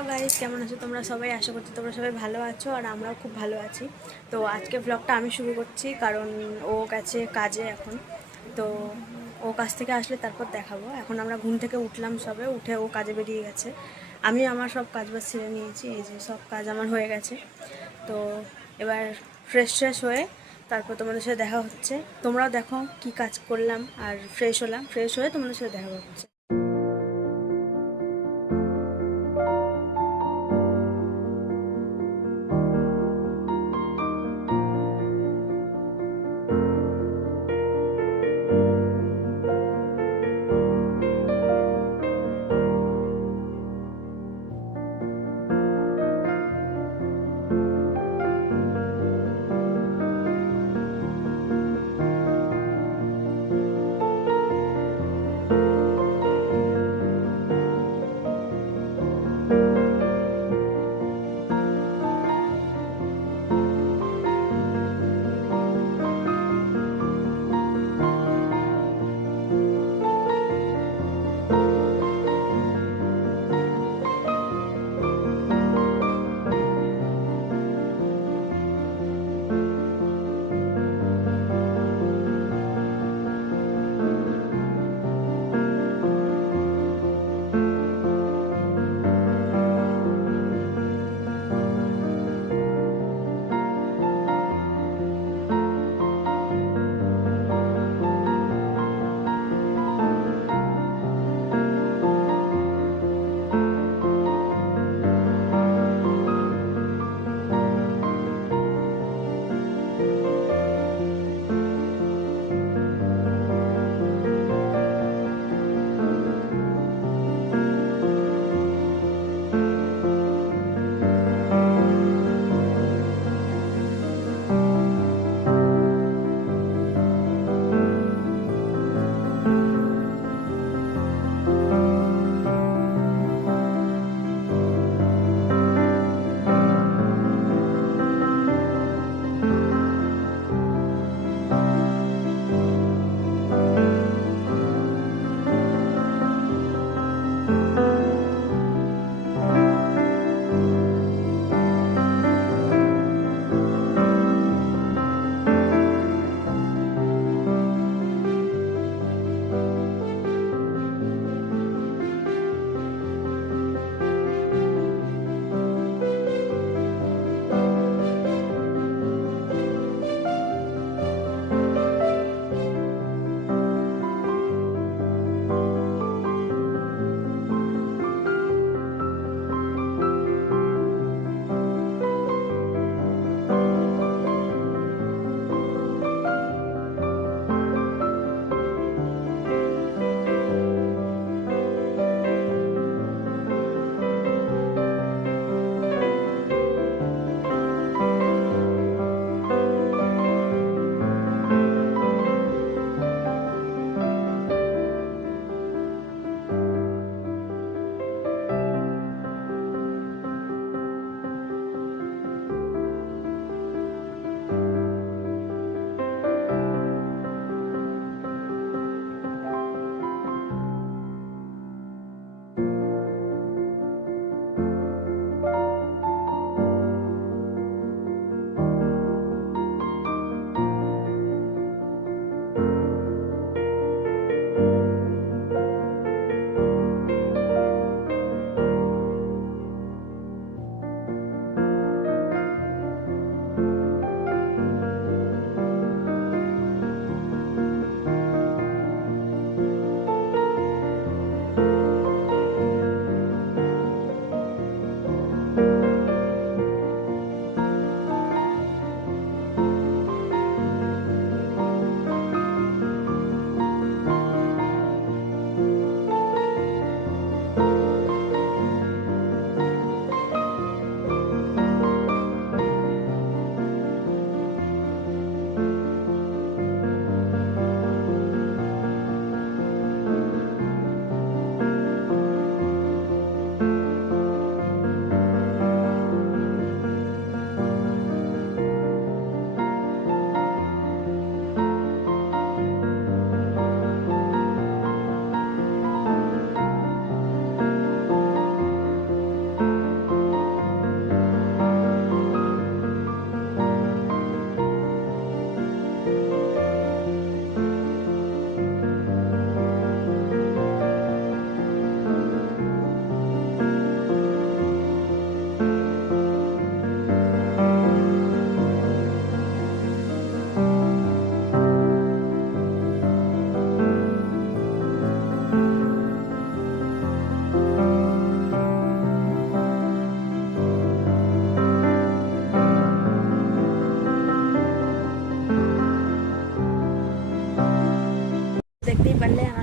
Hello guys, কেমন আছো তোমরা সবাই? আশা করছি তোমরা সবাই ভালো আছো আর আমরাও খুব ভালো আছি। তো আজকে ব্লগটা আমি শুরু করছি কারণ ও গেছে কাজে এখন। তো ও কাজ থেকে আসলে তারপর দেখাবো। এখন আমরা ঘুম থেকে উঠলাম, সবে উঠে ও কাজে বেরিয়ে গেছে। আমি আমার সব কাজ বাজ ছেড়ে নিয়েছি, এই যে সব কাজ আমার হয়ে গেছে। তো এবার ফ্রেশ হয়ে তারপর তোমাদের সাথে দেখা হচ্ছে। তোমরাও দেখো কি কাজ করলাম আর ফ্রেশ হলাম, ফ্রেশ হয়ে তোমাদের সাথে দেখা হচ্ছে।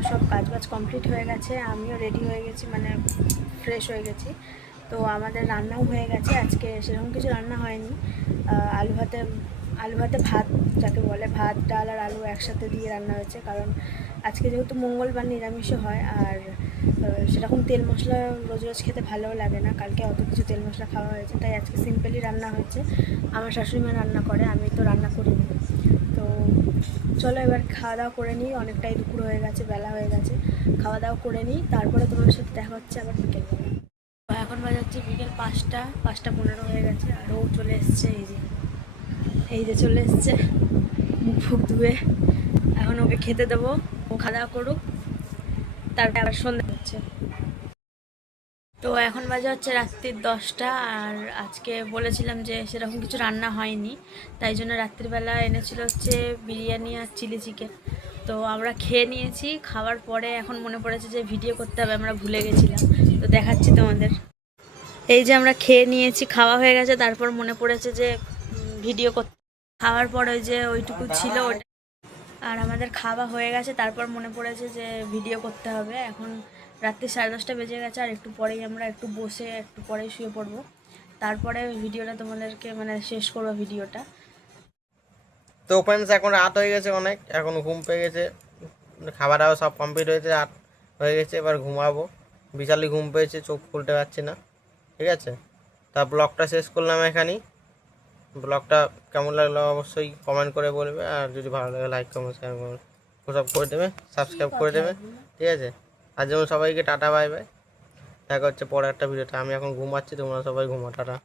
সব কাজ কমপ্লিট হয়ে গেছে, আমিও রেডি হয়ে গেছি, মানে ফ্রেশ হয়ে গেছি। তো আমাদের রান্নাও হয়ে গেছে। আজকে সেরকম কিছু রান্না হয়নি, আলু ভাতে ভাত, যাকে বলে ভাত ডাল আর আলু একসাথে দিয়ে রান্না হয়েছে। কারণ আজকে যেহেতু মঙ্গলবার নিরামিষও হয়, আর সেরকম তেল মশলা রোজ রোজ খেতে ভালোও লাগে না। কালকে অত কিছু তেল মশলা খাওয়া হয়েছে, তাই আজকে সিম্পলি রান্না হয়েছে। আমার শাশুড়িমা রান্না করে, আমি তো রান্না করিনি। তো চলো এবার খাওয়া দাওয়া করে নিই, অনেকটাই দুপুর হয়ে গেছে, বেলা হয়ে গেছে। খাওয়া দাওয়া করে নিই, তারপরে তোমার সাথে দেখা হচ্ছে আবার বিকেলবেলা। এখন বাজে হচ্ছে বিকেল 5টা 15 হয়ে গেছে, আর ও চলে এসছে। এই যে চলে এসছে মুখ ফুক ধুয়ে। এখন ওকে খেতে দেবো, ও খাওয়া দাওয়া করুক, তারপরে আবার সন্ধ্যা হচ্ছে। তো এখন বাজে হচ্ছে রাত্রির 10টা। আর আজকে বলেছিলাম যে সেরকম কিছু রান্না হয়নি, তাই জন্য রাত্রিবেলা এনেছিল হচ্ছে বিরিয়ানি আর চিলি চিকেন। তো আমরা খেয়ে নিয়েছি, খাওয়ার পরে এখন মনে পড়েছে যে ভিডিও করতে হবে, আমরা ভুলে গেছিলাম। তো দেখাচ্ছি তোমাদের। এই যে আমরা খেয়ে নিয়েছি, খাওয়া হয়ে গেছে, তারপর মনে পড়েছে যে ভিডিও করতে। খাওয়ার পর ওই যে ওইটুকু ছিল ওটা, আর আমাদের খাওয়া হয়ে গেছে, তারপর মনে পড়েছে যে ভিডিও করতে হবে। এখন রাত্রি 10:30 বেজে গেছে, আর একটু পরেই আমরা একটু বসে একটু পরেই শুয়ে পড়বো। তারপরে ভিডিওটা তোমাদেরকে মানে শেষ করবো ভিডিওটা। তো ফ্রেন্ডস, এখন রাত হয়ে গেছে অনেক, এখন ঘুম পেয়ে গেছে, খাবার দাবার সব কমপ্লিট হয়েছে, রাত হয়ে গেছে, এবার ঘুমাবো। বিশালই ঘুম পেয়েছে, চোখ খুলতে পারছি না। ঠিক আছে, তা ব্লগটা শেষ করলাম এখানেই। ব্লগটা কেমন লাগলো অবশ্যই কমেন্ট করে বলবে, আর যদি ভালো লাগে লাইক কমেন্ট শেয়ার সব করে দেবে, সাবস্ক্রাইব করে দেবে। ঠিক আছে, আর যেমন সবাইকে টাটা বাই বাই, দেখা হচ্ছে পরে একটা ভিডিওটা। আমি এখন ঘুমাচ্ছি, তোমরা সবাই ঘুমো, টাটা।